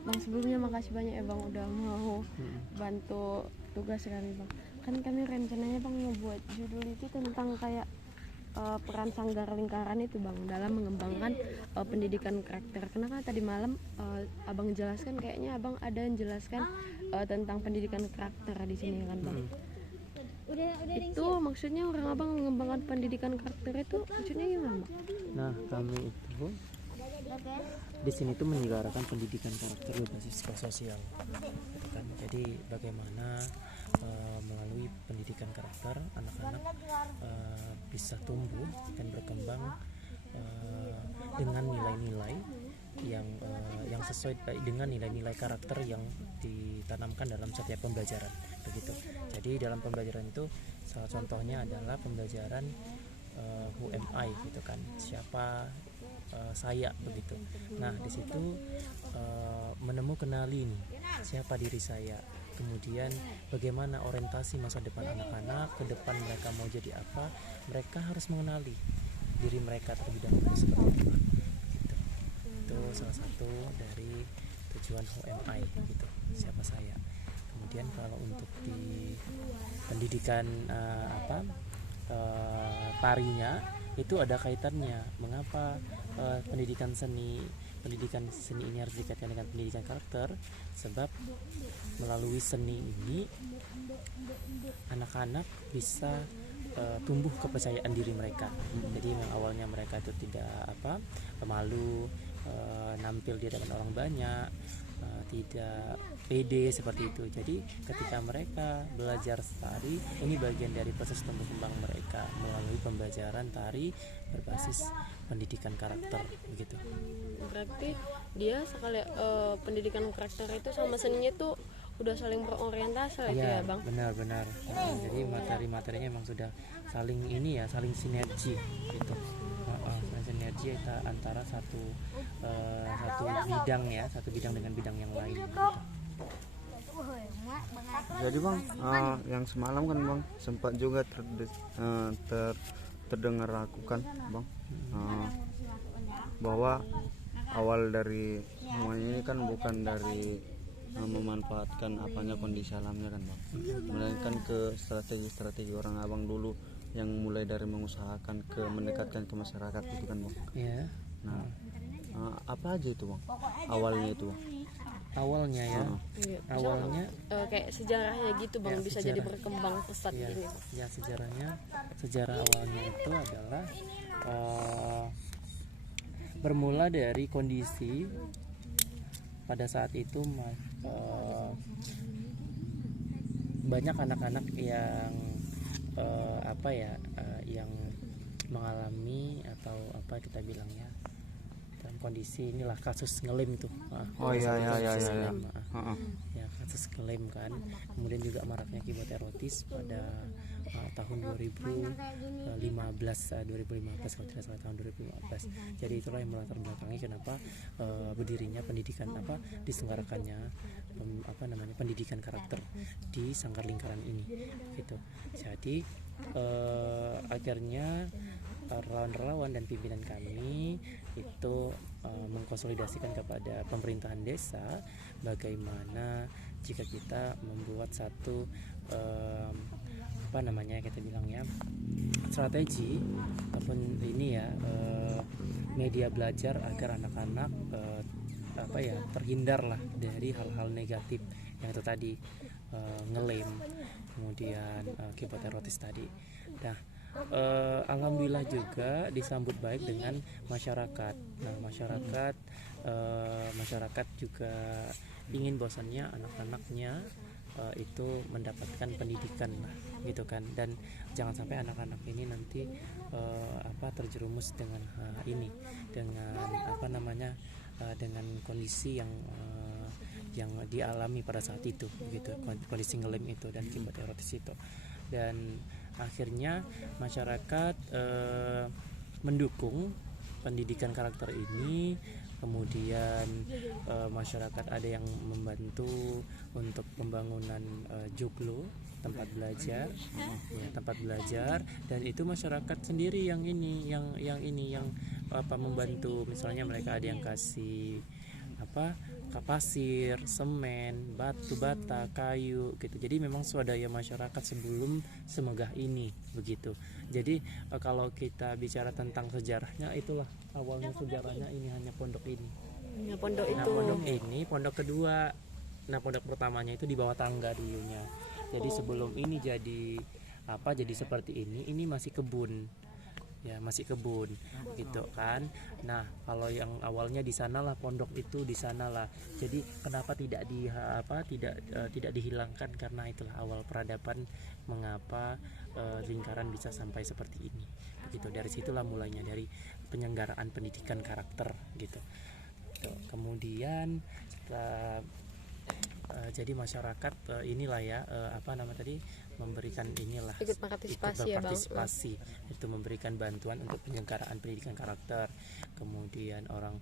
Bang, sebelumnya makasih banyak ya Bang udah mau bantu tugas kami Bang. Kan kami rencananya Bang ngebuat judul itu tentang kayak peran sanggar lingkaran itu Bang dalam mengembangkan pendidikan karakter. Karena kan tadi malam Abang jelaskan, kayaknya Abang ada yang jelaskan tentang pendidikan karakter di sini kan Bang. Itu maksudnya orang Abang mengembangkan pendidikan karakter itu maksudnya gimana? Nah, kami itu di sini tuh menyelenggarakan pendidikan karakter berbasis psikososial, gitu kan. Jadi bagaimana melalui pendidikan karakter anak-anak bisa tumbuh dan berkembang dengan nilai-nilai yang sesuai dengan nilai-nilai karakter yang ditanamkan dalam setiap pembelajaran, begitu. Jadi dalam pembelajaran itu salah contohnya adalah pembelajaran who am I, gitu kan, siapa saya, begitu. Nah, di situ kenali nih siapa diri saya, kemudian bagaimana orientasi masa depan anak-anak ke depan, mereka mau jadi apa, mereka harus mengenali diri mereka terlebih dahulu seperti apa, gitu. Itu salah satu dari tujuan who am I, gitu, siapa saya. Kemudian kalau untuk di pendidikan tarinya itu ada kaitannya. Mengapa pendidikan seni ini harus dikaitkan dengan pendidikan karakter? Sebab melalui seni ini anak-anak bisa tumbuh kepercayaan diri mereka. Jadi yang awalnya mereka itu tidak malu nampil di hadapan orang banyak, tidak pede seperti itu. Jadi ketika mereka belajar tari, ini bagian dari proses tumbuh kembang mereka melalui pembelajaran tari berbasis pendidikan karakter, begitu. Berarti dia sekali pendidikan karakter itu sama seninya tuh udah saling berorientasi lagi ya Bang? Benar-benar. Jadi materi-materinya memang sudah saling sinergi, gitu. Sinergi antara satu bidang dengan bidang yang lain, gitu. Jadi Bang, yang semalam kan Bang sempat juga terdengar aku kan Bang, bahwa awal dari semuanya ini kan bukan dari memanfaatkan kondisi alamnya kan Bang, melainkan ke strategi orang Abang dulu yang mulai dari mengusahakan ke mendekatkan ke masyarakat itu kan Bang. Iya. Nah, apa aja itu Bang awalnya itu Bang? Awalnya ya, awalnya kayak sejarahnya gitu Bang, bisa sejarah. jadi berkembang pesat ini. Ya, sejarah awalnya itu adalah bermula dari kondisi pada saat itu banyak anak-anak yang yang mengalami atau kita bilangnya dalam kondisi inilah kasus ngelem tuh. Ya, kasus ngelem kan. Kemudian juga maraknya kibat erotis pada tahun 2015 kalau tidak salah, tahun 2015. Jadi itulah yang melatar belakangi kenapa berdirinya pendidikan diselenggarakannya pendidikan karakter di sanggar lingkaran ini, gitu. Jadi akhirnya relawan-relawan dan pimpinan kami itu mengkonsolidasikan kepada pemerintahan desa bagaimana jika kita membuat satu kita bilangnya strategi ataupun media belajar agar anak-anak terhindarlah dari hal-hal negatif yang itu tadi, ngelem, kemudian kibat erotis tadi. Nah, alhamdulillah juga disambut baik dengan masyarakat. Nah, masyarakat juga ingin bahwasannya anak-anaknya itu mendapatkan pendidikan, gitu kan. Dan jangan sampai anak-anak ini nanti terjerumus dengan dengan kondisi yang dialami pada saat itu, gitu, kondisi ngelem itu dan kibat erotis itu. Dan akhirnya masyarakat mendukung pendidikan karakter ini. Kemudian masyarakat ada yang membantu untuk pembangunan joglo, tempat belajar, dan itu masyarakat sendiri yang membantu, misalnya mereka ada yang kasih pasir, semen, batu bata, kayu gitu. Jadi memang swadaya masyarakat sebelum semegah ini begitu. Jadi kalau kita bicara tentang sejarahnya, itulah awalnya sejarahnya ini hanya pondok ini. Ya, pondok Nah, itu. pondok ini pondok kedua. Nah, pondok pertamanya itu di bawah tangga dulunya. Jadi sebelum ini jadi seperti ini masih kebun. Ya, masih kebun gitu kan. Nah, kalau yang awalnya di sanalah pondok itu di sanalah. Jadi kenapa tidak tidak dihilangkan, karena itulah awal peradaban, mengapa lingkaran bisa sampai seperti ini. Begitu, dari situlah mulainya, dari penyelenggaraan pendidikan karakter gitu. Kemudian setelah jadi masyarakat inilah ya memberikan inilah Ikut partisipasi ya, Bang. berpartisipasi, itu memberikan bantuan untuk penyelenggaraan pendidikan karakter. Kemudian orang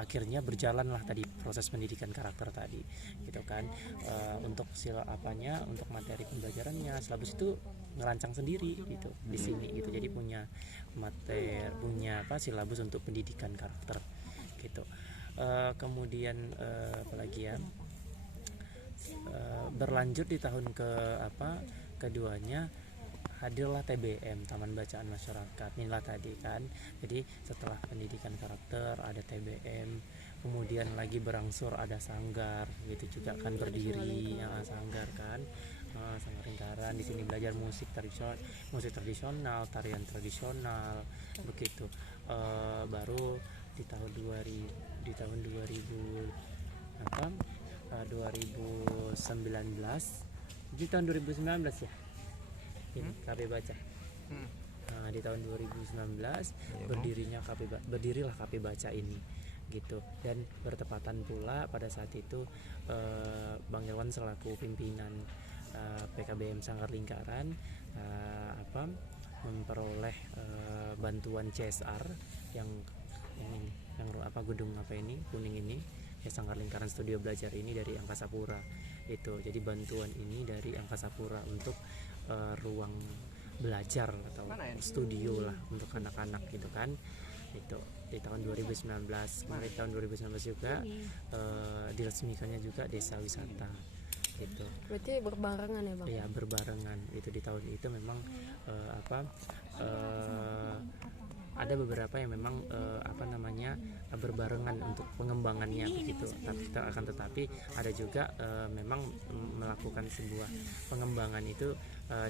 akhirnya berjalanlah tadi proses pendidikan karakter tadi gitu kan. Untuk untuk materi pembelajarannya silabus itu ngerancang sendiri gitu di sini gitu. Jadi punya silabus untuk pendidikan karakter gitu. Kemudian apalagi ya, berlanjut di tahun keduanya hadirlah TBM, Taman Bacaan Masyarakat. Inilah tadi kan, jadi setelah pendidikan karakter ada TBM, kemudian lagi berangsur ada sanggar gitu juga kan, berdiri sanggar kan, sanggar lingkaran. Di sini belajar musik tradisional, tarian tradisional begitu. Baru di tahun 2019 ya ini KB Baca. Nah, di tahun 2019 berdirilah KB Baca ini gitu. Dan bertepatan pula pada saat itu Bang Irwan selaku pimpinan PKBM Sanggar Lingkaran memperoleh bantuan CSR yang gedung kuning ini ya, Sanggar Lingkaran Studio Belajar ini dari Angkasa Pura itu. Jadi bantuan ini dari Angkasa Pura untuk ruang belajar atau studio lah untuk anak-anak gitu kan. Itu di tahun 2019. Kemarin tahun 2019 juga diresmikannya juga desa wisata gitu. Berarti berbarengan ya, Bang? Ya, berbarengan. Itu di tahun itu memang ada beberapa yang memang berbarengan untuk pengembangannya begitu. Tetapi ada juga memang melakukan sebuah pengembangan itu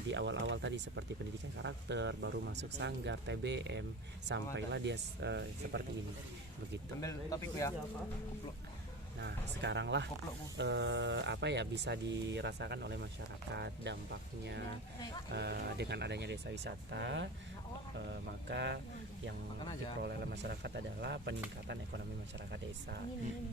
di awal-awal tadi seperti pendidikan karakter, baru masuk sanggar, TBM, sampailah dia seperti ini begitu. Nah, sekaranglah bisa dirasakan oleh masyarakat dampaknya dengan adanya desa wisata. Maka yang diperoleh oleh masyarakat adalah peningkatan ekonomi masyarakat desa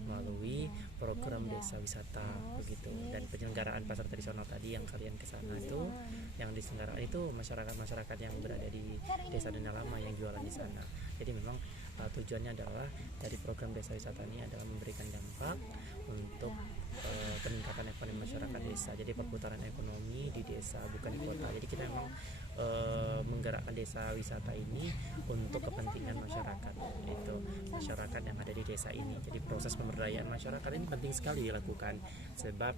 melalui program desa wisata begitu. Dan penyelenggaraan pasar tradisional tadi yang kalian kesana itu, yang diselenggarakan itu masyarakat yang berada di desa Dana Lama yang jualan di sana. Jadi memang tujuannya adalah dari program desa wisata ini adalah memberikan dampak untuk peningkatan ekonomi masyarakat desa. Jadi perputaran ekonomi di desa, bukan di kota. Jadi kita memang menggerakkan desa wisata ini untuk kepentingan masyarakat, itu masyarakat yang ada di desa ini. Jadi proses pemberdayaan masyarakat ini penting sekali dilakukan, sebab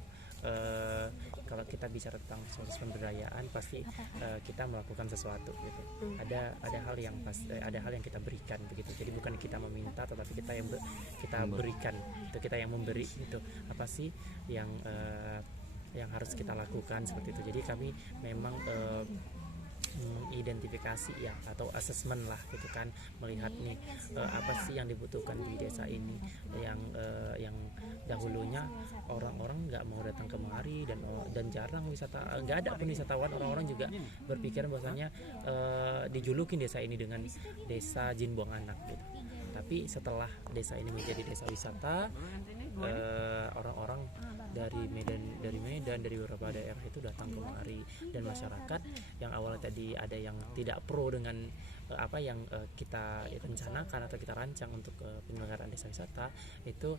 kalau kita bicara tentang proses pemberdayaan pasti kita melakukan sesuatu gitu. Ada hal yang kita berikan begitu. Jadi bukan kita meminta, tetapi kita berikan. Itu kita yang memberi. Itu apa sih yang harus kita lakukan seperti itu. Jadi kami memang mengidentifikasi ya, atau asesmen lah gitu kan, melihat nih apa sih yang dibutuhkan di desa ini, yang dahulunya orang-orang nggak mau datang kemari dan jarang nggak ada pun wisatawan. Orang-orang juga berpikir bahwasanya dijulukin desa ini dengan desa jin buang anak gitu. Tapi setelah desa ini menjadi desa wisata, orang-orang dari Medan, dari beberapa daerah itu datang kemari, dan masyarakat yang awalnya tadi ada yang tidak pro dengan apa yang kita rencanakan atau kita rancang untuk penyelenggaraan desa wisata itu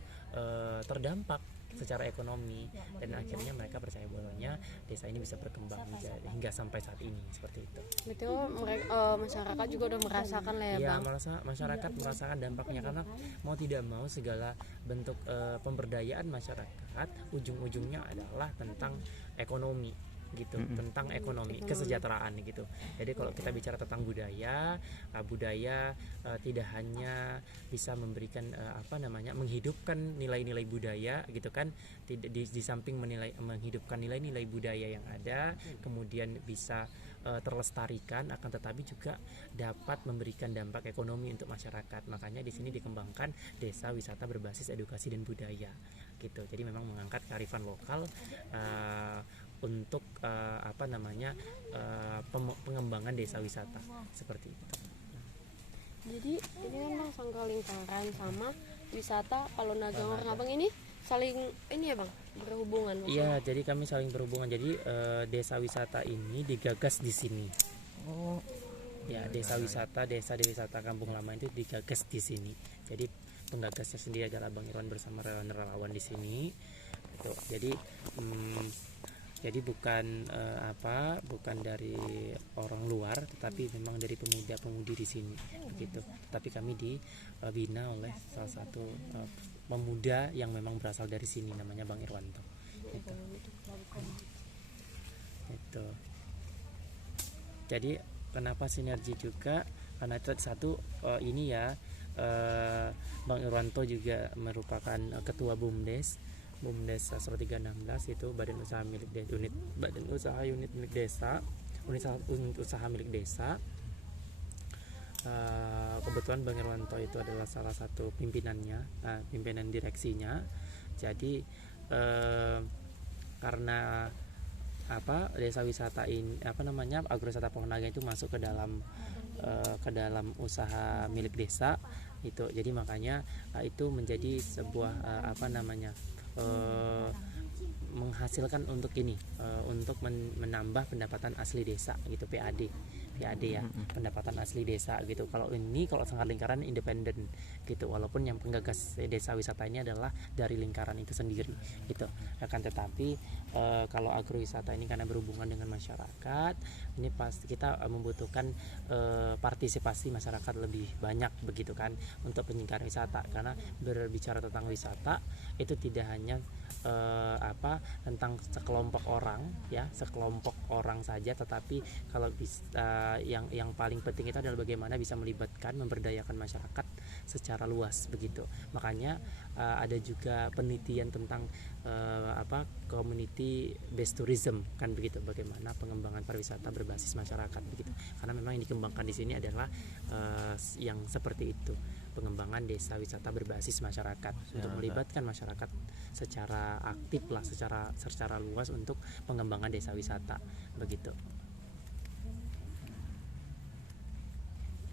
terdampak secara ekonomi, dan akhirnya mereka percaya bahwanya desa ini bisa berkembang hingga sampai saat ini seperti itu. Berarti mereka, masyarakat juga udah merasakan lah ya Ya, Bang. masyarakat merasakan dampaknya karena mau tidak mau segala bentuk pemberdayaan masyarakat ujung-ujungnya adalah tentang ekonomi gitu, tentang ekonomi, kesejahteraan gitu. Jadi kalau kita bicara tentang budaya tidak hanya bisa memberikan menghidupkan nilai-nilai budaya gitu kan, di samping menghidupkan nilai-nilai budaya yang ada, kemudian bisa terlestarikan, akan tetapi juga dapat memberikan dampak ekonomi untuk masyarakat. Makanya di sini dikembangkan desa wisata berbasis edukasi dan budaya gitu. Jadi memang mengangkat kearifan lokal untuk pengembangan desa wisata seperti itu. Jadi ini memang sangka lingkaran sama wisata. Kalau Naga Orang Abang ini saling ini ya Bang, berhubungan. Iya, jadi kami saling berhubungan. Jadi desa wisata ini digagas di sini. Oh. Ya, desa wisata Kampung Lama itu digagas di sini. Jadi penggagasnya sendiri adalah Bang Irwan bersama relawan-relawan di sini. Gitu. Jadi bukan dari orang luar, tetapi memang dari pemuda-pemudi di sini begitu. Tapi kami dibina oleh salah satu pemuda yang memang berasal dari sini, namanya Bang Irwanto. Itu. Jadi kenapa sinergi juga? Karena satu Bang Irwanto juga merupakan ketua BUMDes Sasro 316, itu badan usaha milik unit milik desa. Kebetulan Bang Irwanto itu adalah salah satu pimpinan direksinya. Jadi karena desa wisata ini agrowisata Pohon Naga itu masuk ke dalam usaha milik desa itu, jadi makanya itu menjadi sebuah menghasilkan untuk menambah pendapatan asli desa gitu, PAD ya, pendapatan asli desa gitu. Kalau Sangkar Lingkaran independen gitu, walaupun yang penggagas desa wisata ini adalah dari lingkaran itu sendiri gitu. Akan tetapi kalau agrowisata ini karena berhubungan dengan masyarakat, ini pasti kita membutuhkan partisipasi masyarakat lebih banyak begitu kan untuk penyelenggaraan wisata. Karena berbicara tentang wisata itu tidak hanya tentang sekelompok orang saja, tetapi kalau yang paling penting itu adalah bagaimana bisa melibatkan, memberdayakan masyarakat secara luas begitu. Makanya ada juga penelitian tentang community based tourism kan begitu, bagaimana pengembangan pariwisata berbasis masyarakat begitu. Karena memang yang dikembangkan di sini adalah yang seperti itu, pengembangan desa wisata berbasis masyarakat untuk melibatkan masyarakat secara aktif lah, secara luas untuk pengembangan desa wisata begitu.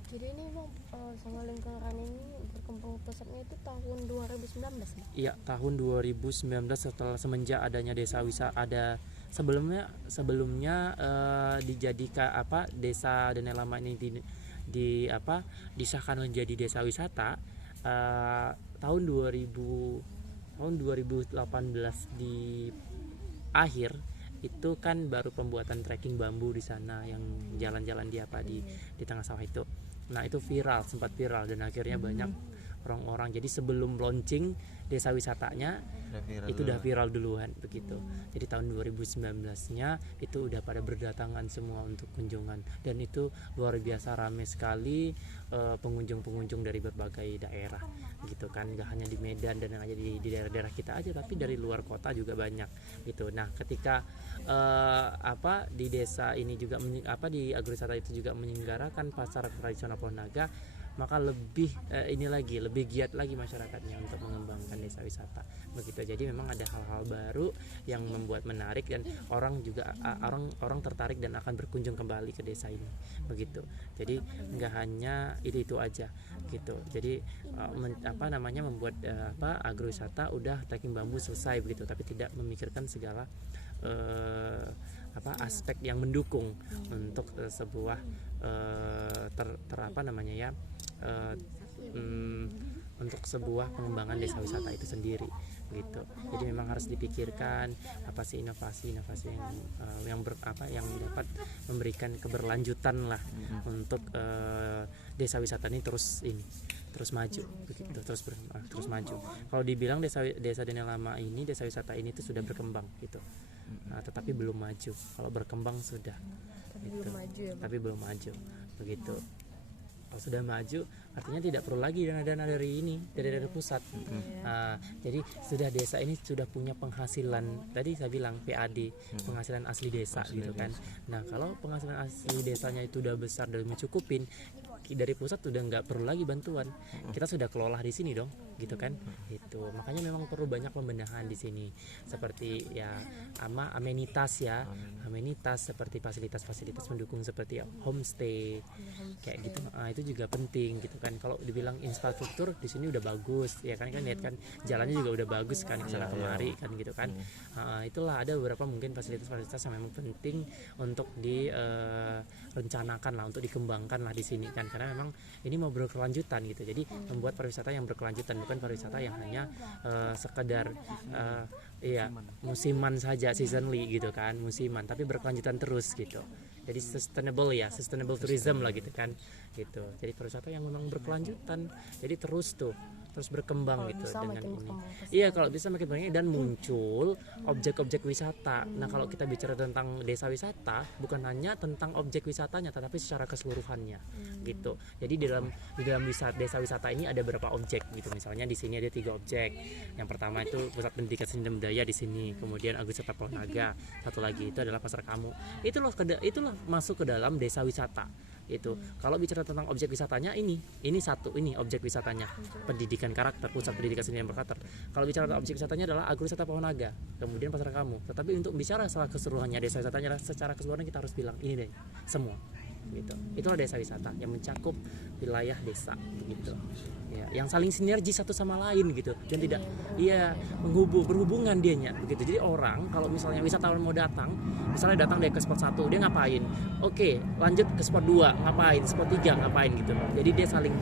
Jadi ini Bang, Sangkar Lingkaran ini berkembang pesatnya itu tahun 2019 ya? Iya, tahun 2019 semenjak adanya desa wisata. Sebelumnya dijadikan desa Danau Lama ini disahkan menjadi desa wisata tahun 2018 di akhir itu kan baru pembuatan trekking bambu di sana, yang jalan-jalan di tengah sawah itu. Nah itu sempat viral dan akhirnya banyak orang-orang. Jadi sebelum launching desa wisatanya itu udah viral duluan begitu. Jadi tahun 2019-nya itu udah pada berdatangan semua untuk kunjungan, dan itu luar biasa ramai sekali pengunjung-pengunjung dari berbagai daerah gitu kan, nggak hanya di Medan dan hanya di daerah-daerah kita aja, tapi dari luar kota juga banyak gitu. Nah ketika di desa ini juga di agrowisata itu juga menyelenggarakan pasar tradisional Pohon Naga, maka lebih giat lagi masyarakatnya untuk mengembangkan desa wisata begitu. Jadi memang ada hal-hal baru yang membuat menarik, dan orang tertarik dan akan berkunjung kembali ke desa ini begitu. Jadi nggak hanya itu aja gitu. Jadi membuat agrowisata udah trekking bambu selesai begitu, tapi tidak memikirkan segala aspek yang mendukung untuk sebuah untuk sebuah pengembangan desa wisata itu sendiri gitu. Jadi memang harus dipikirkan apa sih inovasi yang yang dapat memberikan keberlanjutan lah untuk desa wisata ini terus maju begitu, terus maju. Kalau dibilang desa Dene Lama ini, desa wisata ini tuh sudah berkembang gitu. Tetapi belum maju. Kalau berkembang sudah. Tapi belum maju begitu. Kalau sudah maju artinya tidak perlu lagi dana-dana dari pusat. Jadi sudah desa ini sudah punya penghasilan, tadi saya bilang PAD, penghasilan asli desa gitu kan. Nah kalau penghasilan asli desanya itu udah besar dan mencukupin, dari pusat udah nggak perlu lagi bantuan, kita sudah kelola di sini dong gitu kan. Itu makanya memang perlu banyak pembenahan di sini, seperti ya amenitas seperti fasilitas mendukung seperti homestay kayak gitu. Itu juga penting gitu kan. Kalau dibilang infrastruktur di sini udah bagus ya kan lihat kan jalannya juga udah bagus kan kesana kemari kan gitu kan. Itulah ada beberapa mungkin fasilitas yang memang penting untuk direncanakan lah, untuk dikembangkan lah di sini kan, karena memang ini mau berkelanjutan gitu. Jadi membuat pariwisata yang berkelanjutan, bukan pariwisata yang hanya sekedar musiman saja, seasonally gitu kan, musiman, tapi berkelanjutan terus gitu. Jadi sustainable tourism lah gitu kan gitu. Jadi pariwisata yang memang berkelanjutan, jadi terus berkembang gitu dengan ini. Iya, kalau bisa makin banyak dan muncul objek-objek wisata. Nah, kalau kita bicara tentang desa wisata, bukan hanya tentang objek wisatanya, tetapi secara keseluruhannya gitu. Jadi di dalam desa wisata ini ada beberapa objek gitu. Misalnya di sini ada 3 objek. Yang pertama itu pusat pendidikan seni dan budaya di sini. Kemudian Agus Wisata Pohon Naga. Satu lagi itu adalah Pasar Kamu. Itulah masuk ke dalam desa wisata. Itu kalau bicara tentang objek wisatanya ini objek wisatanya pendidikan karakter, pusat pendidikan seni dan berkarakter. Kalau bicara tentang objek wisatanya adalah Agrowisata Pohon Naga, kemudian Pasar Kamu. Tetapi untuk bicara secara keseluruhannya desa wisatanya secara keseluruhan kita harus bilang ini deh semua gitu. Itulah desa wisata yang mencakup wilayah desa gitu ya, yang saling sinergi satu sama lain gitu, dan tidak berhubungan dianya begitu. Jadi orang kalau misalnya wisatawan mau datang, misalnya datang dari ke spot 1 dia ngapain, oke lanjut ke spot 2 ngapain, spot 3 ngapain gitu. Jadi dia saling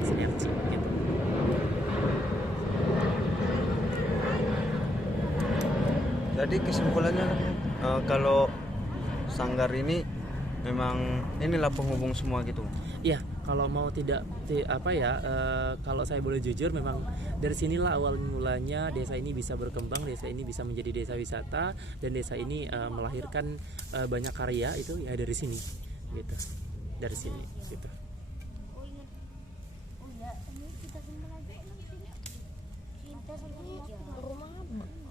sinergi gitu. Jadi kesimpulannya kalau Sanggar ini memang inilah penghubung semua gitu. Ya, kalau mau kalau saya boleh jujur, memang dari sinilah awal mulanya desa ini bisa berkembang, desa ini bisa menjadi desa wisata, dan desa ini melahirkan banyak karya itu ya dari sini, gitu, dari sini, gitu.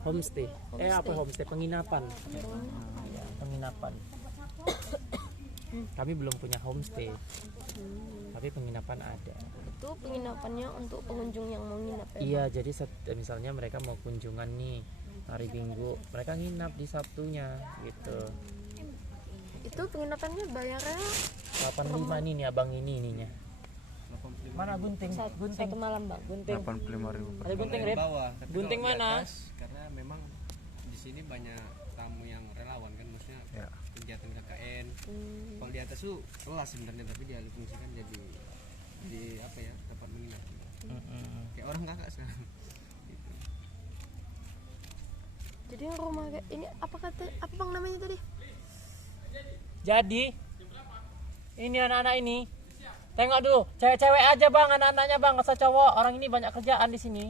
Homestay, homestay penginapan. Kami belum punya homestay, tapi penginapan ada. Itu penginapannya untuk pengunjung yang mau nginap ya? Iya, jadi misalnya mereka mau kunjungan nih hari Minggu, mereka nginap di Sabtunya gitu. Itu penginapannya bayarnya 85 nih abang ininya. Mana gunting? Satu malam bang, gunting. 85.000 per Ada gunting Rip? Bawah, tapi Gunting kalau di mana? atas, karena memang di sini banyak tamu yang relawan kan, maksudnya kegiatan KKN. Kalau di atas tuh kelas sebenarnya, tapi dialih fungsikan jadi tempat menginap. Kayak orang kakak sekarang. Gitu. Jadi rumah kayak ini apa bang namanya tadi? Jadi ini anak-anak ini, tengok dulu, cewek-cewek aja bang, anak-anaknya bang, nggak usah cowok. Orang ini banyak kerjaan di sini.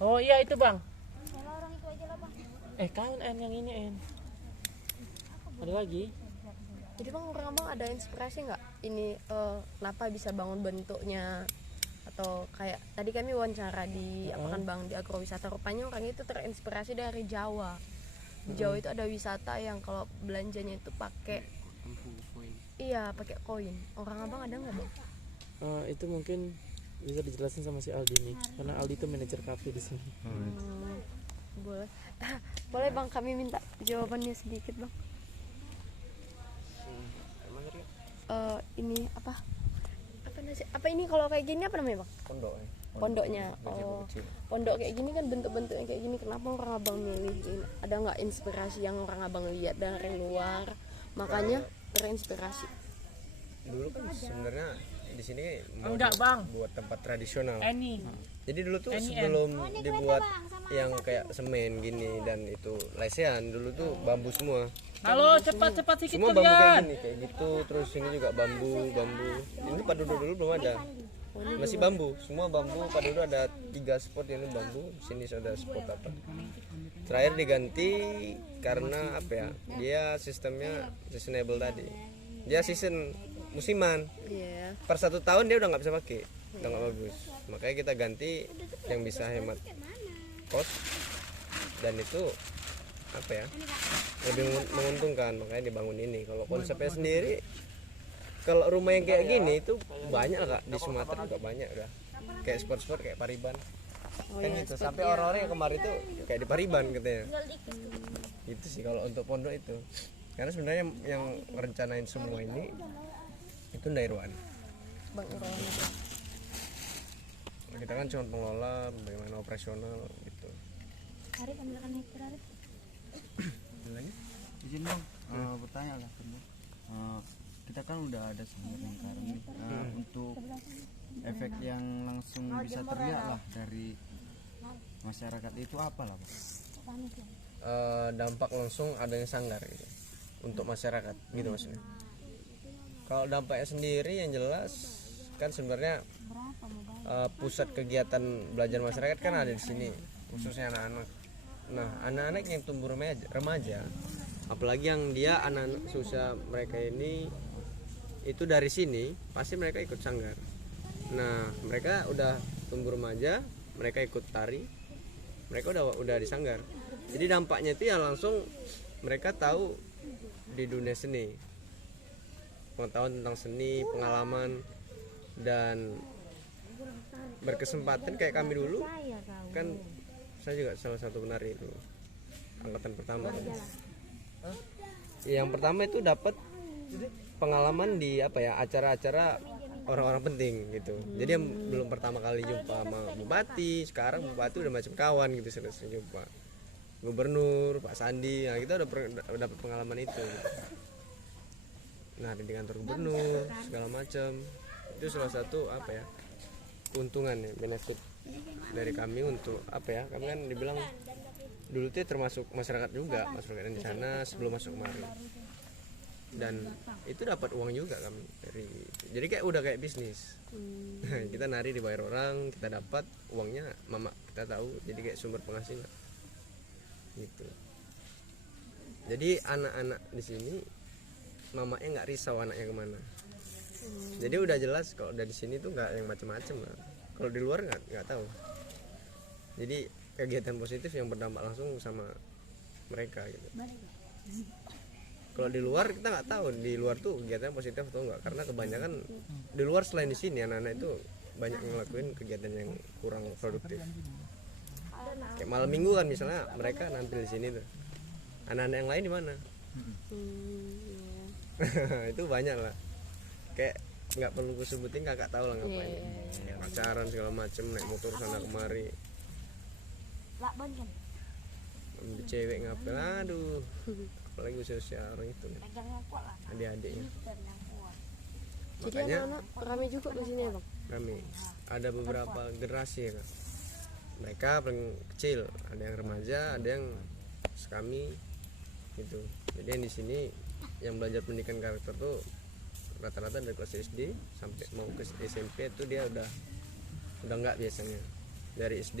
Oh iya itu bang. Kawan yang ini ada lagi. Jadi bang, orang abang ada inspirasi nggak? Ini kenapa bisa bangun bentuknya? Atau kayak tadi kami wawancara di bang di agrowisata, rupanya orang itu terinspirasi dari Jawa. Di Jawa itu ada wisata yang kalau belanjanya itu pakai pakai koin. Orang abang ada nggak bang? Itu mungkin bisa dijelasin sama si Aldi nih, karena Aldi itu manajer kafe di sini. Boleh bang, kami minta jawabannya sedikit bang. Ini apa ini kalau kayak gini apa namanya bang? Pondoknya. Pondok kayak gini kan bentuk-bentuknya kayak gini. Kenapa orang abang milih ini? Ada nggak inspirasi yang orang abang lihat dari luar makanya terinspirasi? Dulu kan sebenarnya di sini mau Enggak, Bang. buat tempat tradisional. Eni. Jadi dulu tuh NIN. sebelum dibuat yang kayak semen gini dan itu lesehan, dulu tuh bambu semua. Halo, cepat sedikit Semua bambu kayak kalian. gini, kayak gitu. Terus ini juga bambu. Ini tempat duduk dulu belum ada. Masih bambu, semua bambu. Pada dulu ada 3 spot yang ini bambu. Sini ada spot apa. Terakhir diganti karena apa ya? Dia sistemnya seasonable tadi. Dia season musiman. Iya. Per 1 tahun dia udah nggak bisa pakai, udah nggak bagus. Makanya kita ganti yang bisa hemat kos dan itu apa ya? Lebih menguntungkan, makanya dibangun ini. Kalau konsepnya sendiri, kalau rumah yang kayak gini itu banyak Kak, di Sumatera juga banyak dah. Kayak sport kayak Pariban. Kan gitu. Sampai orang-orang yang kemarin itu kayak di Pariban katanya. Itu sih kalau untuk pondok itu. Karena sebenarnya yang rencanain semua ini itu Ndairwan. Bang Irwan itu. Kita kan cuma pengelola, bagaimana operasional gitu. Arif ambilkan hektar Arif. Izin dong, bertanya lah Bunda. Kita kan udah ada sumber lingkaran nih. Untuk efek yang langsung bisa terlihat lah dari masyarakat itu apa lah Pak? Dampak langsung adanya sanggar gitu untuk masyarakat gitu maksudnya. Kalau dampaknya sendiri yang jelas kan sebenarnya pusat kegiatan belajar masyarakat kan ada di sini, khususnya anak-anak. Nah, anak-anak yang tumbuh remaja, apalagi yang dia anak-anak seusia mereka ini itu dari sini, pasti mereka ikut sanggar. Nah, mereka udah tumbuh remaja, mereka ikut tari, mereka udah di sanggar. Jadi dampaknya itu ya langsung mereka tahu di dunia seni, pengetahuan tentang seni, pengalaman, dan berkesempatan kayak kami dulu kan. Saya juga salah satu penari itu angkatan pertama. Yang pertama itu dapat pengalaman di apa ya, acara-acara orang-orang penting gitu. Jadi yang belum pertama kali jumpa sama bupati, sekarang bupati udah macam kawan gitu, sering jumpa gubernur, Pak Sandi. Nah, kita udah dapat pengalaman itu gitu. Nah, di kantor gubernur segala macam, itu salah satu apa ya, keuntungan ya, benefit dari kami untuk apa ya, kami kan dibilang dulu tuh termasuk masyarakat juga, masyarakat di sana sebelum masuk kemari, dan itu dapat uang juga kami dari, jadi kayak udah kayak bisnis. Kita nari dibayar orang, kita dapat uangnya, mama kita tahu, jadi kayak sumber penghasilan gitu. Jadi anak-anak di sini mamanya nggak risau anaknya kemana. Jadi udah jelas kalau udah di sini tuh nggak yang macam-macam lah. Kalau di luar nggak tahu. Jadi kegiatan positif yang berdampak langsung sama mereka gitu. Kalau di luar kita nggak tahu di luar tuh kegiatan positif atau enggak, karena kebanyakan di luar selain di sini anak-anak itu banyak ngelakuin kegiatan yang kurang produktif. Kayak malam minggu kan misalnya mereka nampil di sini tuh. Anak-anak yang lain di mana? Itu banyak lah. Kayak nggak perlu gue sebutin, kakak tahu lah ngapain. Ya, pacaran segala macem, naik motor sana kemari, ambil cewek ngapain, aduh. Apalagi usia orang itu adik-adiknya. Jadi Makanya anak-anak ramai juga di sini ya Bang. kami ada beberapa generasi ya Kak. Mereka paling kecil, ada yang remaja, ada yang sekami gitu. Jadi yang di sini yang belajar pendidikan karakter tuh rata-rata dari kelas SD sampai mau ke SMP itu dia udah nggak biasanya dari SD.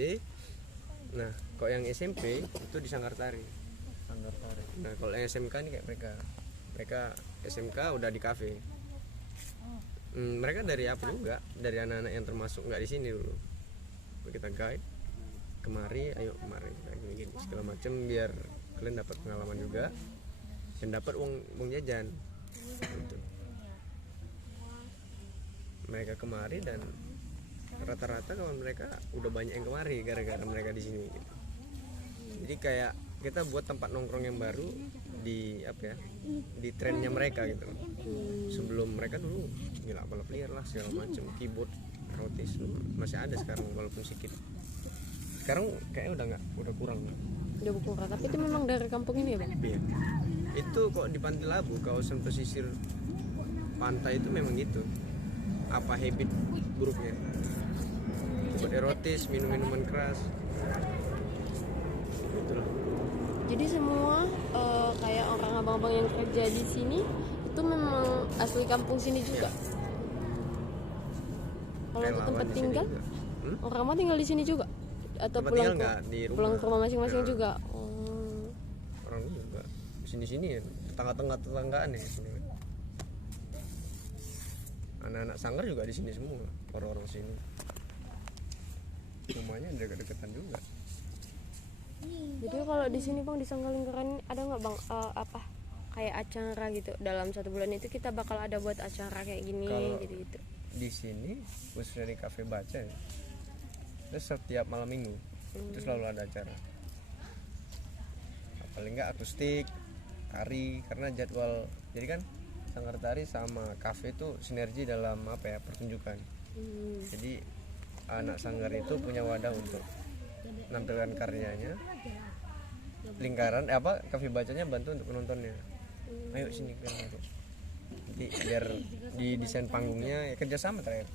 Nah kalau yang SMP itu di Sanggar Tari. Nah kalau yang SMK ini kayak mereka SMK udah di kafe. Mereka dari apa juga, dari anak-anak yang termasuk nggak di sini dulu. Kita guide kemari, ayo kemari gini segala macam biar kalian dapat pengalaman juga dan dapat uang jajan gitu. Mereka kemari dan rata-rata kawan mereka udah banyak yang kemari gara-gara mereka di sini gitu. Jadi kayak kita buat tempat nongkrong yang baru di apa ya, di trennya mereka gitu. Sebelum mereka dulu gila balap liar lah segala macam, keyboard, rotis masih ada sekarang walaupun sedikit. Sekarang kayaknya udah kurang. Udah berkurang, tapi itu memang dari kampung ini ya Bang? Iya. Itu kok di Pantai Labu, kawasan pesisir pantai itu memang gitu. apa habit buruknya, buat erotis, minum minuman keras gitu loh. Jadi semua kayak orang abang-abang yang kerja di sini itu memang asli kampung sini juga. Kalau untuk Relawan tempat di sini tinggal, juga. orang mau tinggal di sini juga atau Tempat pulang tinggal ke, nggak di rumah. pulang ke rumah masing-masing Ya. juga. Orang juga sini ya, tetanggaan ya sini. Anak-anak sanggar juga di sini semua, orang-orang sini. Rumahnya dekat-dekatan juga. Jadi kalau di sini bang di Sanggalingkaran ada nggak bang apa kayak acara gitu dalam 1 bulan itu kita bakal ada buat acara kayak gini Kalau- gitu-gitu. Di sini khususnya di kafe baca ya, terus setiap malam minggu itu selalu ada acara. Paling nggak akustik, tari, karena jadwal. Jadi kan sanggar tari sama kafe itu sinergi dalam apa ya, pertunjukan. Jadi anak sanggar itu punya wadah untuk menampilkan karyanya. Lingkaran kafe bacanya bantu untuk penontonnya. Ayo sini kalian. Jadi biar di desain panggungnya ya kerjasama terakhir.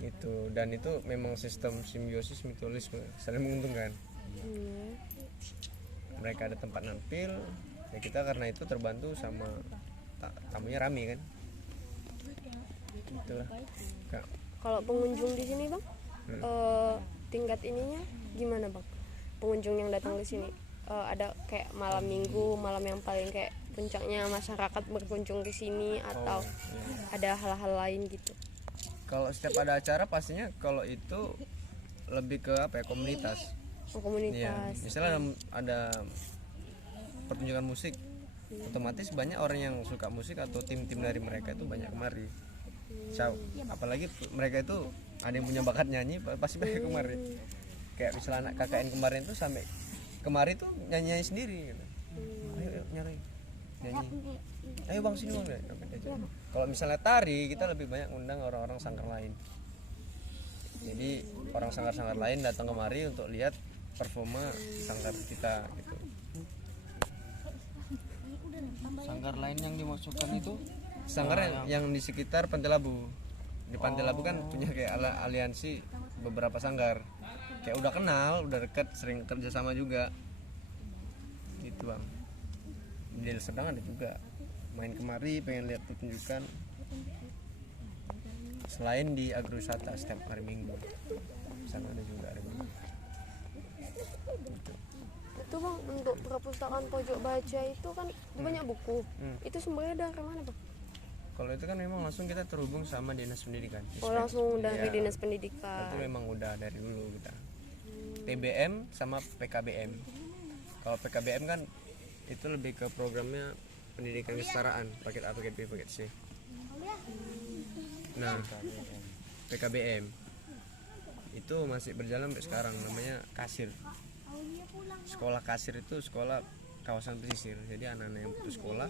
Itu, dan itu memang sistem simbiosis mutualisme, saling menguntungkan. Mereka ada tempat nampil, ya kita karena itu terbantu sama tamunya rame kan. Itulah. Kak. Kalau pengunjung di sini bang, tingkat ininya gimana bang? Pengunjung yang datang ke sini ada kayak malam minggu, malam yang paling kayak puncaknya masyarakat berkunjung ke sini atau ada hal-hal lain gitu? Kalau setiap ada acara pastinya kalau itu lebih ke apa ya, komunitas. Iya, Komunitas. misalnya ada pertunjukan musik, otomatis banyak orang yang suka musik atau tim-tim dari mereka itu banyak kemari. Apalagi mereka itu ada yang punya bakat nyanyi, pasti banyak kemari. Kayak misalnya anak KKN kemarin tuh sampai kemari tuh nyanyi sendiri gitu. Ayo nyanyi. Ayo bang sini bang. Kalau misalnya tari kita lebih banyak undang orang-orang sanggar lain. Jadi orang sanggar-sanggar lain datang kemari untuk lihat performa sanggar kita gitu. Sanggar lain yang dimasukkan itu Sanggar yang di sekitar Pantai Labu. Di Pantai Labu kan punya kayak aliansi beberapa sanggar. Kayak udah kenal, udah deket, sering kerja sama juga. Gitu bang. Di Deli Serdang ada juga. Main kemari pengen lihat pertunjukan. Selain di agrowisata setiap hari Minggu. Sana ada juga hari Minggu. Itu bang untuk perpustakaan pojok baca itu kan banyak buku. Itu sumbernya dari mana bang? Kalau itu kan memang langsung kita terhubung sama dinas pendidikan. Oh langsung dari Iya. dinas Itu pendidikan. memang udah dari dulu kita. TBM sama PKBM. Kalau PKBM kan itu lebih ke programnya pendidikan kesetaraan, paket A, paket B, paket C. Nah, PKBM itu masih berjalan sampai sekarang, namanya kasir. Sekolah kasir itu sekolah kawasan pesisir. Jadi anak-anak yang putus sekolah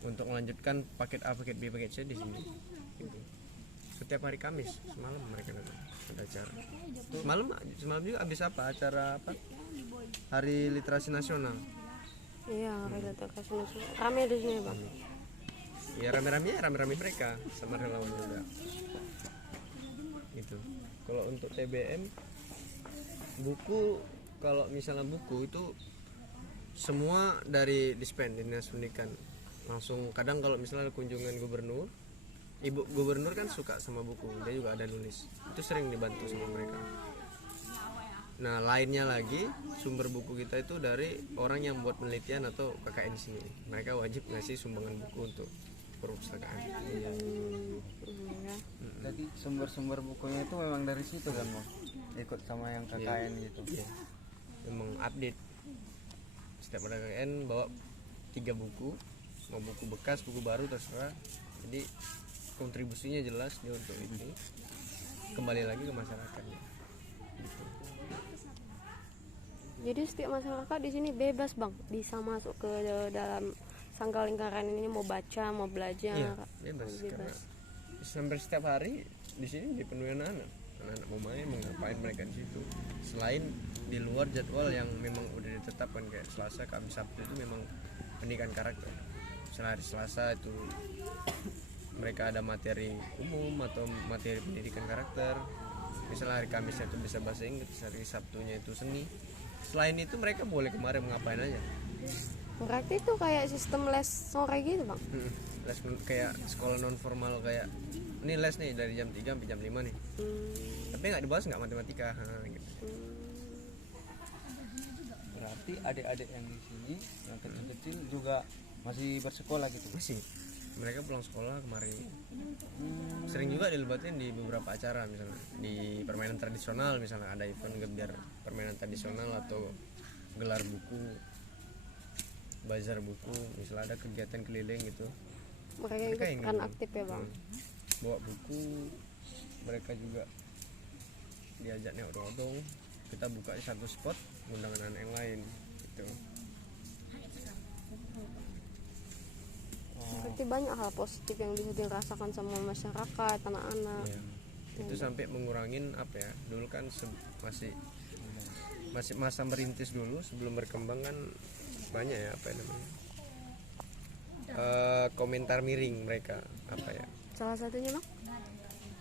untuk melanjutkan paket A, paket B, paket C di sini. Gitu. Setiap hari Kamis semalam mereka datang ada acara. Semalam juga habis acara apa? Hari Literasi Nasional. Iya, relator nasional. Rame di sini bang. Ya rame-rame mereka sama relawan juga. Gitu. Kalau untuk TBM buku, kalau misalnya buku itu semua dari Dispen, Dinas Pendidikan. Langsung kadang kalau misalnya ada kunjungan gubernur, ibu gubernur kan suka sama buku, dia juga ada nulis. Itu sering dibantu sama mereka. Nah, lainnya lagi sumber buku kita itu dari orang yang buat penelitian atau KKN di sini. Mereka wajib ngasih sumbangan buku untuk perpustakaan. Jadi sumber-sumber bukunya itu memang dari situ kan bang, ikut sama yang KKN gitu. Iya. Memang update. Setiap ada KKN bawa 3 buku, mau buku bekas, buku baru terserah. Jadi kontribusinya jelas dia untuk ini. Kembali lagi ke masyarakatnya. Jadi setiap masyarakat di sini bebas bang, bisa masuk ke dalam Sanggalingkaran ini mau baca, mau belajar. Iya, bebas. Karena hampir setiap hari di sini dipenuhi anak-anak mau main, mau ngapain mereka di situ. Selain di luar jadwal yang memang udah ditetapkan kayak Selasa, Kamis, Sabtu itu memang pendidikan karakter. Misalnya hari Selasa itu mereka ada materi umum atau materi pendidikan karakter. Misalnya hari Kamisnya itu bisa bahasa Inggris, hari Sabtunya itu seni. Selain itu mereka boleh kemarin ngapain aja. Berarti itu kayak sistem les sore gitu bang? Les kayak sekolah non formal, kayak ini les nih dari jam 3 sampai jam 5 nih. Tapi nggak dibahas nggak matematika gitu. Berarti adik-adik yang di sini yang kecil-kecil juga masih bersekolah gitu. Masih mereka pulang sekolah kemarin. Sering juga dilibatin di beberapa acara, misalnya di permainan tradisional, misalnya ada event gebiar permainan tradisional atau gelar buku, bazar buku, misalnya ada kegiatan keliling gitu. Mereka Mereka ikut yang kan gitu. aktif ya bang? Bawa buku, mereka juga diajaknya odong-odong, kita buka di satu spot, undangan anak yang lain gitu. Berarti banyak hal positif yang bisa dirasakan sama masyarakat, anak-anak. Ya. Itu sampai mengurangin apa ya, dulu kan masih masa merintis dulu, sebelum berkembang kan banyak ya apa ya namanya, komentar miring mereka, apa ya, Salah satunya bang?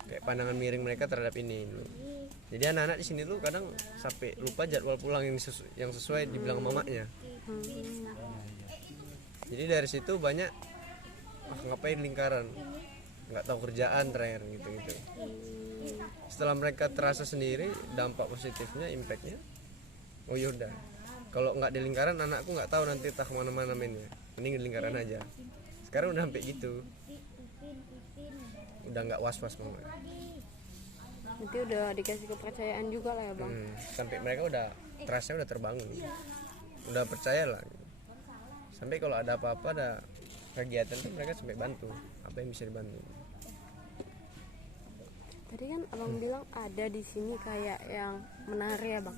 kayak pandangan miring mereka terhadap ini dulu. Jadi anak-anak di sini tuh kadang sampai lupa jadwal pulang yang sesuai dibilang mamanya. Jadi dari situ banyak ngapain lingkaran, nggak tahu kerjaan terakhir gitu. Setelah mereka terasa sendiri dampak positifnya, impactnya, oh yaudah, kalau nggak di lingkaran anakku nggak tahu nanti tak kemana-mana mainnya, mending di lingkaran aja. Sekarang udah sampai gitu, udah nggak was-was mama. Nanti udah dikasih kepercayaan juga lah ya bang? Sampai mereka udah trustnya udah terbangun, udah percaya lah. Sampai kalau ada apa-apa, ada kegiatan tuh mereka sampai bantu apa yang bisa dibantu. Tadi kan abang bilang ada di sini kayak yang menari ya bang?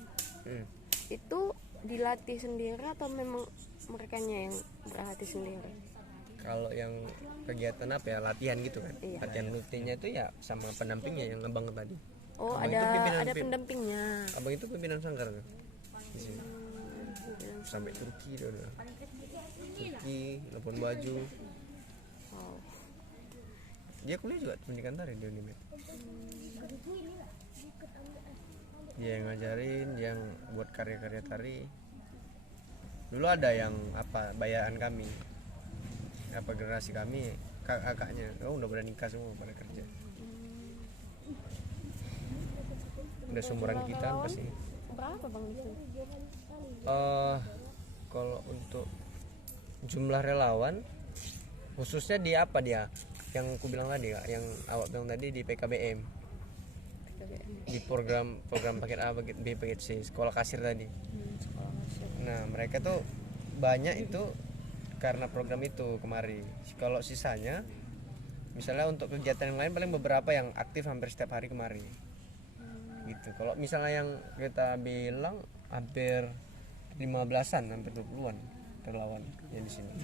Itu dilatih sendiri atau memang merekanya yang berlatih sendiri? Kalau yang kegiatan apa ya, latihan gitu kan? Iya. Latihan rutinnya itu ya sama pendampingnya yang abang tadi. Oh Abang itu pimpinan- ada pendampingnya. Abang itu pimpinan sanggar kan? Di sini. Sampai Turki dia udah. Turki, Labuan Bajo. Wow. Dia kuliah juga pendidikan tari di Unimed. Dia yang ngajarin, dia yang buat karya-karya tari. Dulu ada yang apa, bayaran kami, apa generasi kami, kakaknya, udah pada nikah semua, pada kerja. Udah seumuran kita kan pasti. Berapa bang di sini? Kalau untuk jumlah relawan, khususnya di apa dia, yang aku bilang tadi, yang awak bilang tadi di PKBM, di program paket A, paket B, paket C, sekolah kasir tadi. Nah mereka tuh banyak itu karena program itu kemari. Kalau sisanya, misalnya untuk kegiatan yang lain paling beberapa yang aktif hampir setiap hari kemari. Gitu. Kalau misalnya yang kita bilang hampir 15-an, hampir 20-an relawan yang di sini.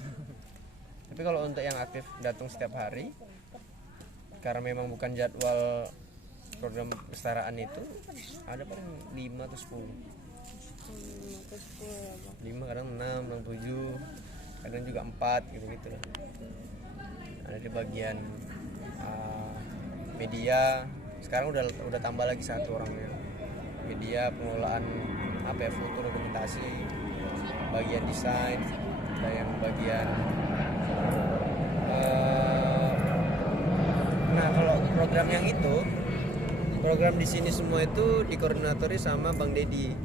Tapi kalau untuk yang aktif datang setiap hari, karena memang bukan jadwal program kesetaraan itu, ada paling 5 atau 10. 5, kadang 6, kadang 7, kadang juga 4 gitu-gitu lah. Ada di bagian media, sekarang udah tambah lagi satu orangnya. Media, pengelolaan apa ya, foto dokumentasi, bagian desain, ada yang bagian nah kalau program yang itu, program di sini semua itu dikoordinatori sama Bang Dedi.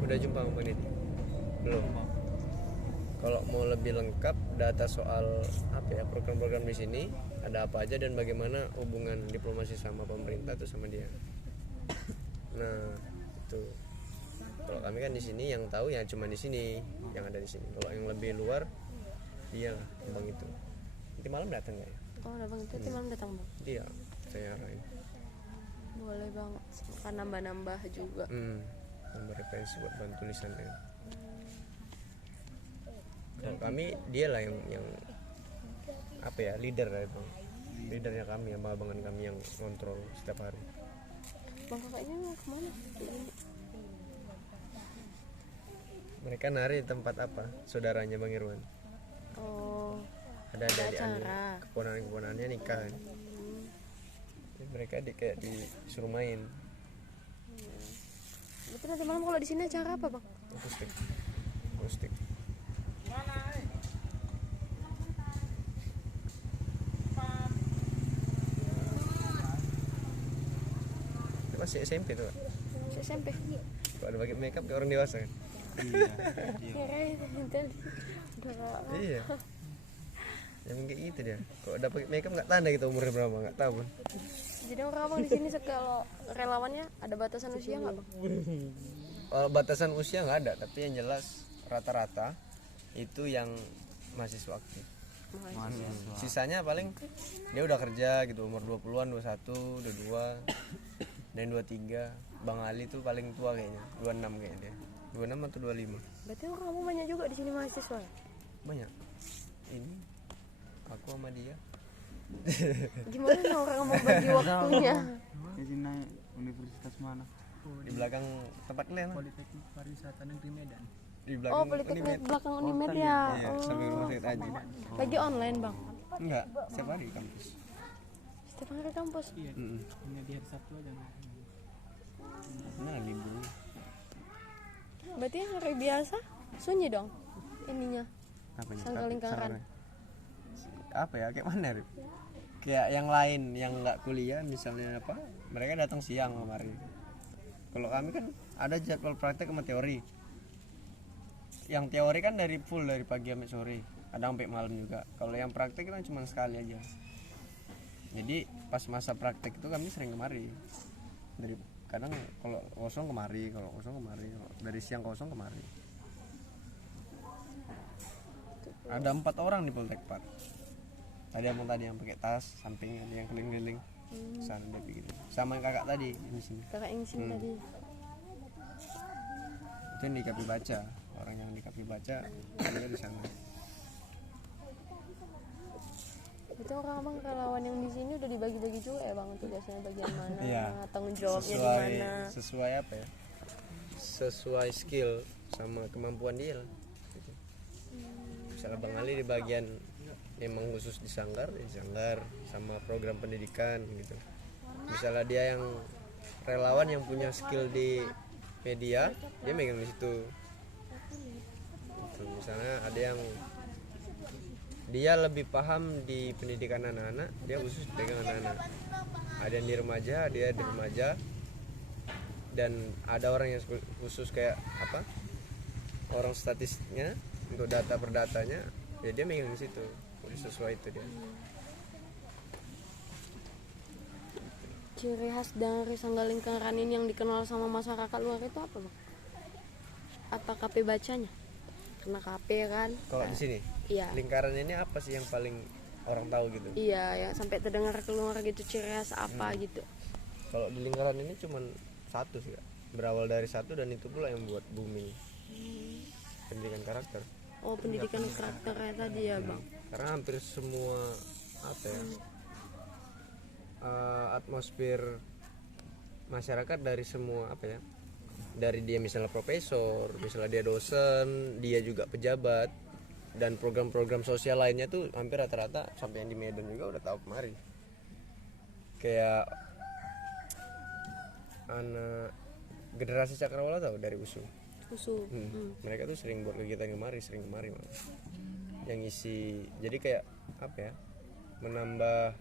Udah jumpa sama Bang Dedi? Belum. Kalau mau lebih lengkap data soal apa ya, program-program di sini ada apa aja dan bagaimana hubungan diplomasi sama pemerintah itu sama dia. Nah itu, kalau kami kan di sini yang tahu ya cuma di sini, yang ada di sini. Kalau yang lebih luar, dia lah Bang itu. Nanti malam datang nggak ya? Oh udah bang, itu malam datang bang? Dia saya arahin. Boleh bang, kan nambah-nambah juga. Nambah referensi buat bantu tulisannya. Kalau kami dia lah yang apa ya, leader lah itu, leadernya kami, abang-abangan kami yang kontrol setiap hari. Bang kakaknya mau kemana? Mereka nari di tempat apa, saudaranya Bang Irwan. Oh ada adik acara. keponakan-keponannya nikah kan. Jadi mereka kayak disuruh main Berarti nanti malam kalau di sini acara apa bang? akustik. Itu masih SMP tuh Kak. SMP. Kalau ada pakai makeup kayak orang dewasa kan. Kirain intel. Iya. Yang kayak gitu dia. Kalau udah pakai makeup nggak tanda kita umurnya berapa, nggak tahu pun. Jadi orang abang di sini kalau relawannya ada batasan usia nggak bang? Batasan usia nggak ada, tapi yang jelas rata-rata itu yang mahasiswa aktif. Sisanya paling dia udah kerja gitu umur 20-an, 21, 22, dan 23. Bang Ali tuh paling tua kayaknya, 26 kayaknya dia. 26 atau 25. Berarti orang abang banyak juga di sini mahasiswa ya? Banyak. Ini aku sama dia. Gimana orang mau bagi waktunya? Jadi naik universitas mana? Di belakang tempat kalian. Politeknik Pariwisata Negeri Medan. Di Oh, belakang Politeknik Unimed. belakang Unimed ya. Iya, Oh. sampai rumah sakit aja. Lagi online bang? Enggak, setiap hari di kampus. Setiap hari kampus? Iya, hanya di hari Sabtu aja. Nah, libur. Berarti hari biasa sunyi dong ininya. Apanya? Sanggar lingkaran. Apa ya, kayak mana Rip? Kayak yang lain yang nggak kuliah misalnya apa, mereka datang siang kemarin. Kalau kami kan ada jadwal praktek sama teori. Yang teori kan dari full dari pagi sampai sore, ada sampai malam juga. Kalau yang praktek kan cuma sekali aja. Jadi pas masa praktek itu kami sering kemari. Dari kadang kalau kosong kemari, kalau dari siang kosong kemari. Ada 4 orang di Poltek Park. Tadi yang pakai tas samping, ada yang keliling-keliling. Sana dia bikin. Sama yang kakak tadi di sini. Kakak yang sini tadi. Itu yang di Kapi Baca. Orang yang di Kapi Baca dia di sana. Itu orang abang relawan yang di sini udah dibagi-bagi juga ya bang tugasnya bagian mana, Iya. tanggung jawabnya di mana. Sesuai apa ya? Sesuai skill sama kemampuan dia lah. Gitu. Misalnya Bang Ali di bagian emang khusus di sanggar sama program pendidikan gitu. Misalnya dia yang relawan yang punya skill di media, dia megang di situ. Gitu. Misalnya ada yang dia lebih paham di pendidikan anak-anak, dia khusus pegang anak-anak. Ada yang di remaja, dia di remaja. Dan ada orang yang khusus kayak apa? Orang statistiknya untuk data per datanya, ya dia megang di situ. Sesuai itu dia. Ciri khas dari Sanggar Lingkaran ini yang dikenal sama masyarakat luar itu apa bang? Apa KP bacanya? Kena KP kan? Kalau di sini, Iya. lingkaran ini apa sih yang paling orang tahu gitu? Iya, yang sampai terdengar keluar gitu ciri khas apa gitu. Kalau di lingkaran ini cuman satu sih, Kak. Berawal dari satu dan itu pula yang buat booming. Pendidikan karakter. Oh, pendidikan karakternya tadi ya bang. Karena hampir semua apa ya, atmosfer masyarakat dari semua apa ya, dari dia misalnya profesor, misalnya dia dosen, dia juga pejabat, dan program-program sosial lainnya tuh hampir rata-rata sampai yang di Medan juga udah tahu kemari. Kayak anak generasi Cakrawala tahu dari USU. Usul. Mereka tuh sering buat kegiatan kemari malah. Yang isi, jadi kayak apa ya, menambah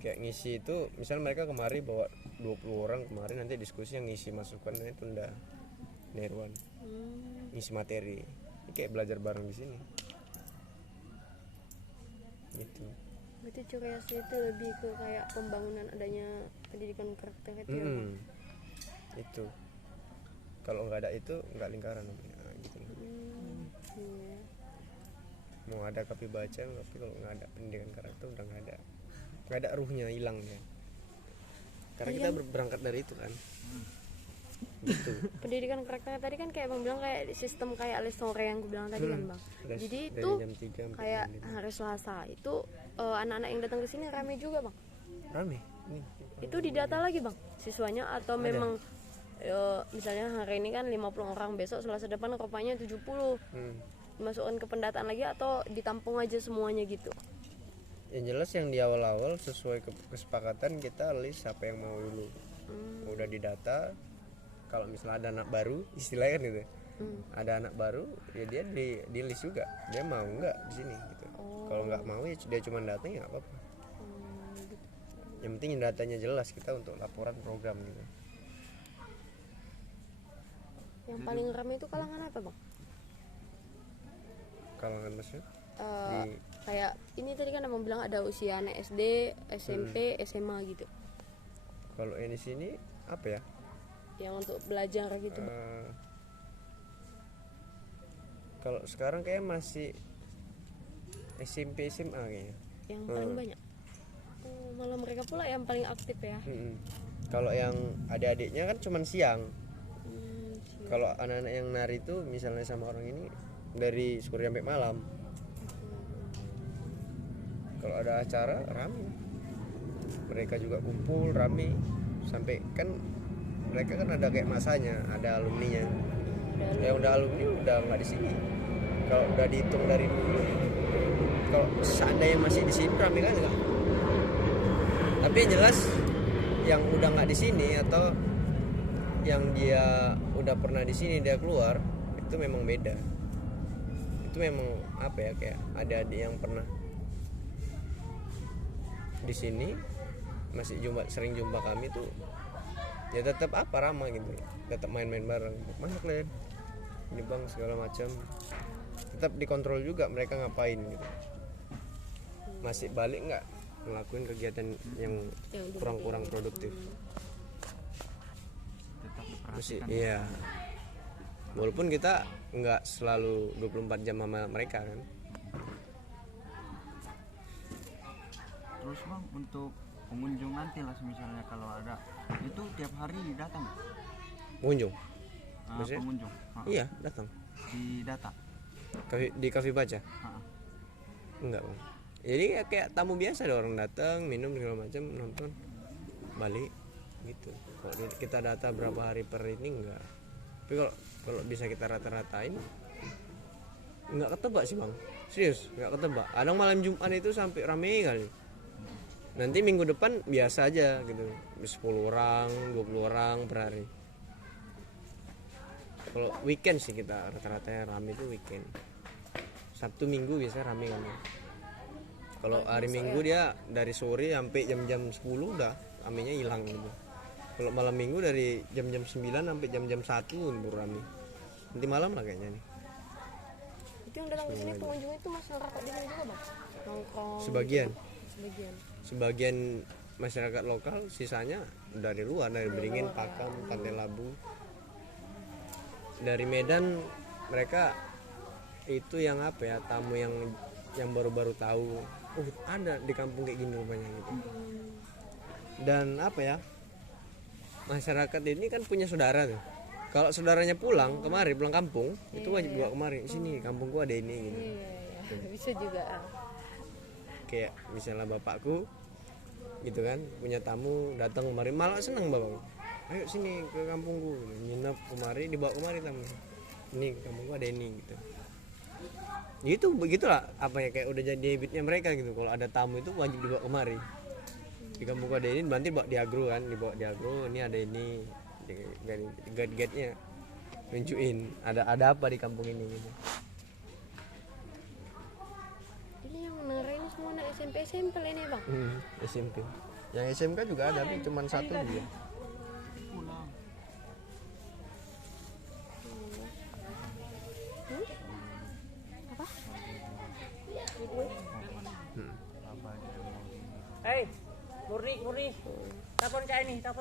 kayak ngisi itu, misal mereka kemari bawa 20 orang kemari, nanti diskusi yang ngisi masukannya itu ndak Nirwan, ngisi materi. Ini kayak belajar bareng di sini gitu. Berarti ciri khasnya itu lebih ke kayak pembangunan adanya pendidikan karakter itu ya bang. Itu kalau nggak ada itu nggak lingkaran namanya, gitu. Iya. Mau ada kopi baca, tapi kalau nggak ada pendidikan karakter udah nggak ada ruhnya, hilang ya. Karena kita berangkat dari itu kan. Gitu. Pendidikan karakter tadi kan kayak bang bilang kayak sistem kayak les sore yang gue bilang tadi kan bang. Jadi Dari itu jam 3 sampai kayak jam 5. hari Selasa itu anak-anak yang datang ke sini rame juga bang. Rame ini. Itu didata lagi bang siswanya atau memang misalnya hari ini kan 50 orang, besok Selasa depan rupanya 70. dimasukkan ke pendataan lagi atau ditampung aja semuanya gitu? Yang jelas yang di awal-awal sesuai kesepakatan kita list siapa yang mau dulu. Udah didata, kalau misalnya ada anak baru, istilahnya kan gitu. Ada anak baru, ya dia di list juga. Dia mau nggak di sini gitu. Kalau nggak mau ya dia cuma datang ya nggak apa-apa. Gitu. Yang penting datanya jelas kita untuk laporan program gitu. Yang paling ramai itu kalangan apa bang? Kalangan maksudnya? Kayak ini tadi kan abang bilang ada usia anak SD, SMP, SMA gitu. Kalau yang di sini apa ya? Yang untuk belajar gitu. Kalau sekarang kayak masih SMP SMA kayaknya. Yang paling banyak. Oh, malah mereka pula yang paling aktif ya. Kalau yang adik-adiknya kan cuman siang. Siap. Kalau anak-anak yang nari itu misalnya sama orang ini dari sore sampai malam. Kalau ada acara rame, mereka juga kumpul rame sampai kan mereka kan ada kayak masanya, ada alumninya. Yang udah alumni udah nggak di sini. Kalau udah dihitung dari dulu, kalau seandainya masih di sini rame kan enggak. Tapi yang jelas yang udah nggak di sini atau yang dia udah pernah di sini dia keluar itu memang beda. Itu memang apa ya, kayak ada adik yang pernah di sini masih sering jumpa kami tuh ya tetap apa ramah gitu, tetap main-main bareng, mana kalian ini bang segala macam, tetap dikontrol juga mereka ngapain gitu, masih balik nggak ngelakuin kegiatan yang kurang produktif. Masih iya, walaupun kita nggak selalu 24 jam sama mereka kan. Terus bang, untuk pengunjung nanti lah misalnya kalau ada itu tiap hari datang Pengunjung maksudnya? pengunjung Iya datang di data di kafe baca. Enggak bang, jadi kayak tamu biasa, ada orang datang minum segala macam, nonton balik gitu. Kalau kita data berapa hari per ini enggak, tapi kalau bisa kita rata-ratain enggak ketebak sih bang, serius enggak ketebak. Kadang malam Jumat itu sampai rame kali. Nanti minggu depan biasa aja gitu, 10 orang 20 orang per hari. Kalau weekend sih kita rata-rata rame itu weekend. Sabtu Minggu biasa rame kan. Kalau hari Minggu dia dari sore sampai jam-jam 10 udah ramenya hilang gitu. Kalau malam Minggu dari jam-jam 9 sampai jam-jam 1 baru rame. Nanti malam lah kayaknya nih. Itu yang datang ke sini pengunjung itu masyarakat di sini juga bang? Nongkrong. Sebagian masyarakat lokal, sisanya dari luar, dari Beringin, Pakam, Pantai Labu. Dari Medan mereka itu yang apa ya, tamu yang baru-baru tahu, ada di kampung kayak gini rupanya gitu. Dan apa ya, masyarakat ini kan punya saudara tuh. Kalau saudaranya pulang kampung, itu wajib bawa kemari. Sini kampungku ada ini gitu. Iya. Bisa juga. Kayak misalnya bapakku gitu kan punya tamu datang kemari, malah seneng bapak, ayo sini ke kampungku, nginep kemari, dibawa kemari tamu, ini kampungku ada ini gitu. Gitu begitulah apa ya, kayak udah jadi habitnya mereka gitu. Kalau ada tamu itu wajib dibawa kemari, di kampungku ada ini, nanti bawa di agro kan, dibawa di agro, ini ada ini, guide-nya nunjukin ada apa di kampung ini gitu. Ini yang menara ini semua anak SMP ini bang? SMP. Yang SMK juga ada, tapi cuma satu dia. Apa? Hei, murni, telepon cak ini, telepon.